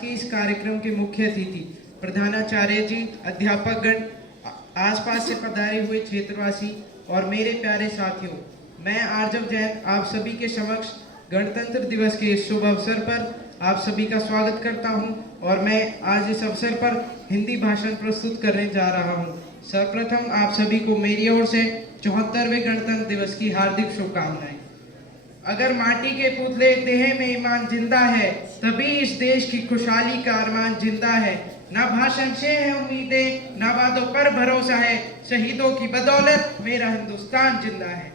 के इस कार्यक्रम के मुख्य अतिथि प्रधानाचार्य जी, अध्यापकगण, आसपास से पधारे हुए क्षेत्रवासी और मेरे प्यारे साथियों, मैं आर्जव जैन आप सभी के समक्ष गणतंत्र दिवस के इस शुभ अवसर पर आप सभी का स्वागत करता हूं और मैं आज इस अवसर पर हिंदी भाषण प्रस्तुत करने जा रहा हूं। सर्वप्रथम आप सभी को मेरी ओर से 74वें गणतंत्र दिवस की हार्दिक शुभकामनाएं। अगर माटी के पुतले देह में ईमान जिंदा है, तभी इस देश की खुशहाली का अरमान जिंदा है। ना भाषण से है उम्मीदें, ना वादों पर भरोसा है, शहीदों की बदौलत मेरा हिंदुस्तान जिंदा है।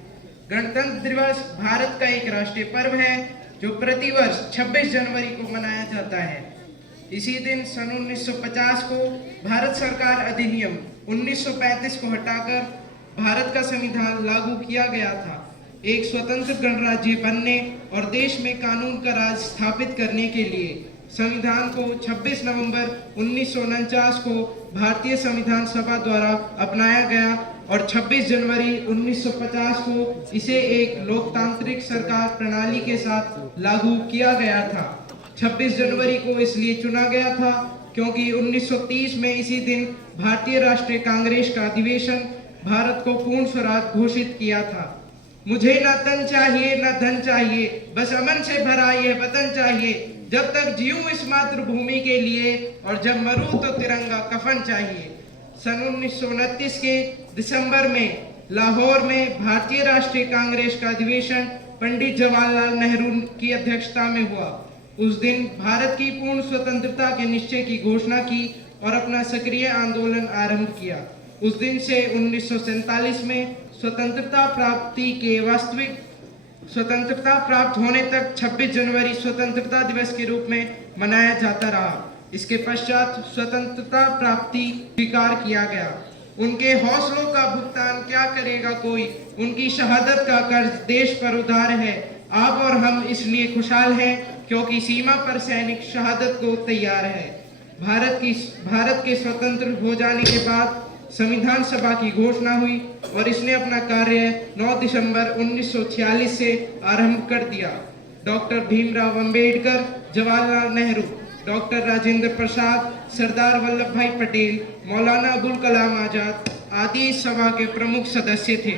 गणतंत्र दिवस भारत का एक राष्ट्रीय पर्व है जो प्रतिवर्ष 26 जनवरी को मनाया जाता है। इसी दिन सन 1950 को भारत सरकार अधिनियम 1935 को हटाकर भारत का संविधान लागू किया गया था। एक स्वतंत्र गणराज्य बनने और देश में कानून का राज स्थापित करने के लिए संविधान को 26 नवंबर 1949 को भारतीय संविधान सभा द्वारा अपनाया गया और 26 जनवरी 1950 को इसे एक लोकतांत्रिक सरकार प्रणाली के साथ लागू किया गया था। 26 जनवरी को इसलिए चुना गया था क्योंकि 1930 में इसी दिन भारतीय राष्ट्रीय कांग्रेस का अधिवेशन भारत को पूर्ण स्वराज घोषित किया था। मुझे न तन चाहिए न धन चाहिए, बस अमन से भरा ये वतन चाहिए। जब तक जीऊं इस मातृभूमि के लिए और जब मरूं तो तिरंगा कफन चाहिए। सन 1929 के दिसंबर में लाहौर में भारतीय राष्ट्रीय कांग्रेस का अधिवेशन पंडित जवाहरलाल नेहरू की अध्यक्षता में हुआ। उस दिन भारत की पूर्ण स्वतंत्रता के निश्चय की घोषणा की और अपना सक्रिय आंदोलन आरंभ किया। उस दिन से 1947 में स्वतंत्रता प्राप्त होने तक 26 जनवरी स्वतंत्रता दिवस के रूप में मनाया जाता रहा। इसके पश्चात स्वतंत्रता प्राप्ति स्वीकार किया गया। उनके हौसलों का भुगतान क्या करेगा कोई, उनकी शहादत का कर्ज देश पर उधार है। आप और हम इसलिए खुशहाल हैं क्योंकि सीमा पर सैनिक शहादत को तैयार है। भारत के स्वतंत्र हो जाने के बाद संविधान सभा की घोषणा हुई और इसने अपना कार्य 9 दिसंबर 1946 से आरंभ कर दिया। डॉक्टर भीमराव अंबेडकर, जवाहरलाल नेहरू, डॉक्टर राजेंद्र प्रसाद, सरदार वल्लभ भाई पटेल, मौलाना अबुल कलाम आजाद आदि इस सभा के प्रमुख सदस्य थे,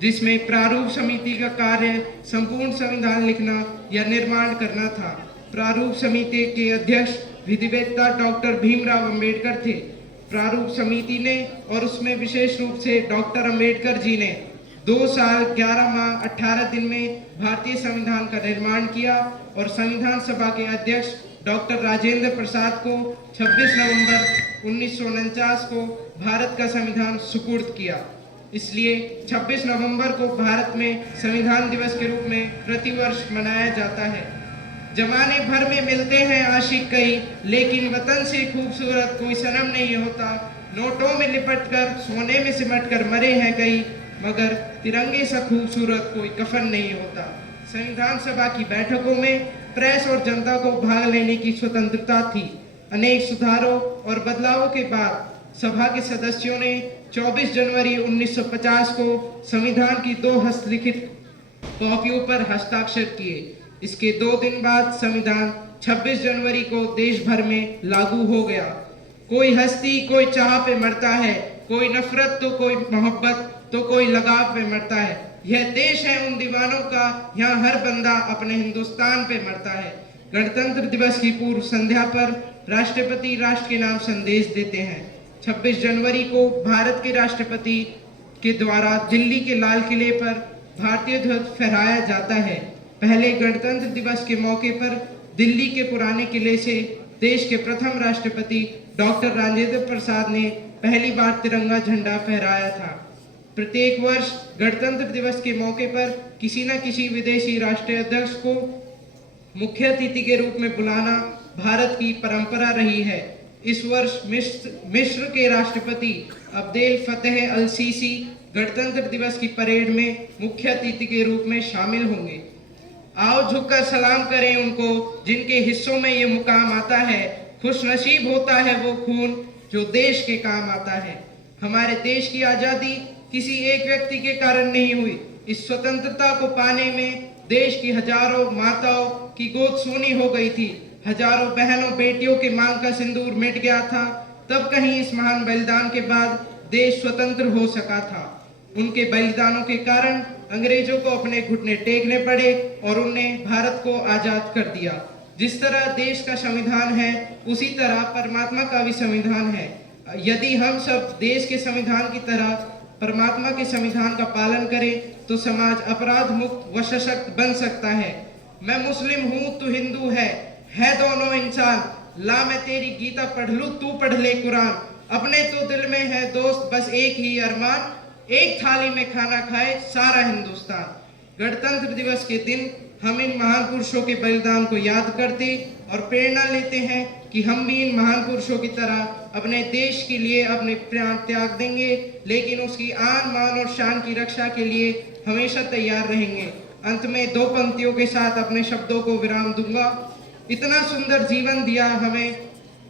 जिसमें प्रारूप समिति का कार्य संपूर्ण संविधान लिखना या निर्माण करना था। प्रारूप समिति के अध्यक्ष विधिवेत्ता डॉक्टर भीमराव अंबेडकर थे। प्रारूप समिति ने और उसमें विशेष रूप से डॉक्टर अंबेडकर जी ने 2 साल 11 माह 18 दिन में भारतीय संविधान का निर्माण किया और संविधान सभा के अध्यक्ष डॉक्टर राजेंद्र प्रसाद को 26 नवंबर 1949 को भारत का संविधान सुपुर्द किया। इसलिए 26 नवंबर को भारत में संविधान दिवस के रूप में प्रतिवर्ष मनाया जाता है। जमाने भर में मिलते हैं आशिक कई, लेकिन वतन से खूबसूरत कोई सनम नहीं होता। नोटों में लिपट कर सोने में सिमट कर मरे हैं कई, मगर तिरंगे सा खूबसूरत कोई कफन नहीं होता। संविधान सभा की बैठकों में प्रेस और जनता को भाग लेने की स्वतंत्रता थी। अनेक सुधारों और बदलावों के बाद सभा के सदस्यों ने 24 जनवरी 1950 को संविधान की 2 हस्तलिखित कॉपियों पर हस्ताक्षर किए। इसके 2 दिन बाद संविधान 26 जनवरी को देश भर में लागू हो गया। कोई हस्ती कोई चाह पे मरता है, कोई नफरत तो कोई मोहब्बत तो कोई लगाव पे मरता है। यह देश है उन दीवानों का, यहाँ हर बंदा अपने हिंदुस्तान पे मरता है। गणतंत्र दिवस की पूर्व संध्या पर राष्ट्रपति राष्ट्र के नाम संदेश देते हैं। 26 जनवरी को भारत के राष्ट्रपति के द्वारा दिल्ली के लाल किले पर भारतीय ध्वज फहराया जाता है। पहले गणतंत्र दिवस के मौके पर दिल्ली के पुराने किले से देश के प्रथम राष्ट्रपति डॉक्टर राजेंद्र प्रसाद ने पहली बार तिरंगा झंडा फहराया था। प्रत्येक वर्ष गणतंत्र दिवस के मौके पर किसी न किसी विदेशी राष्ट्रीय अध्यक्ष को मुख्य अतिथि के रूप में बुलाना भारत की परंपरा रही है। इस वर्ष मिस्र के राष्ट्रपति अब्देल फतेह अल सीसी गणतंत्र दिवस की परेड में मुख्य अतिथि के रूप में शामिल होंगे। आओ झुककर सलाम करें उनको जिनके हिस्सों में ये मुकाम आता है। खुश नसीब होता है वो खून जो देश के काम आता है। हमारे देश की आजादी किसी एक व्यक्ति के कारण नहीं हुई। इस स्वतंत्रता को पाने में देश की हजारों माताओं की गोद सूनी हो गई थी। हजारों बहनों बेटियों के मांग का सिंदूर मिट गया था, तब कहीं इस महान बलिदान के बाद देश स्वतंत्र हो सका था। उनके बलिदानों के कारण अंग्रेजों को अपने घुटने टेकने पड़े और उन्होंने भारत को आजाद कर दिया। जिस तरह देश का संविधान है, उसी तरह परमात्मा का भी संविधान है। यदि हम सब देश के संविधान की तरह परमात्मा के संविधान का पालन करें तो समाज अपराध मुक्त व सशक्त बन सकता है। मैं मुस्लिम हूँ, तू हिंदू है दोनों इंसान। ला मैं तेरी गीता पढ़ लूं, तू पढ़ ले कुरान। अपने तो दिल में है दोस्त, बस एक ही अरमान, एक थाली में खाना खाए सारा हिंदुस्तान। गणतंत्र दिवस के दिन हम इन महान पुरुषों के बलिदान को याद करते और प्रेरणा लेते हैं कि हम भी इन महान पुरुषों की तरह अपने देश के लिए अपने प्राण त्याग देंगे, लेकिन उसकी आन मान और शान की रक्षा के लिए हमेशा तैयार रहेंगे। अंत में दो पंक्तियों के साथ अपने शब्दों को विराम दूंगा। इतना सुंदर जीवन दिया हमें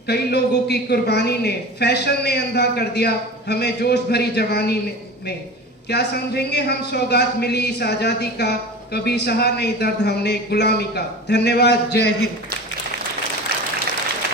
कई लोगों की कुर्बानी ने, फैशन ने अंधा कर दिया हमें जोश भरी जवानी में। क्या समझेंगे हम सौगात मिली इस आजादी का, कभी सहा नहीं दर्द हमने गुलामी का। धन्यवाद। जय हिंद।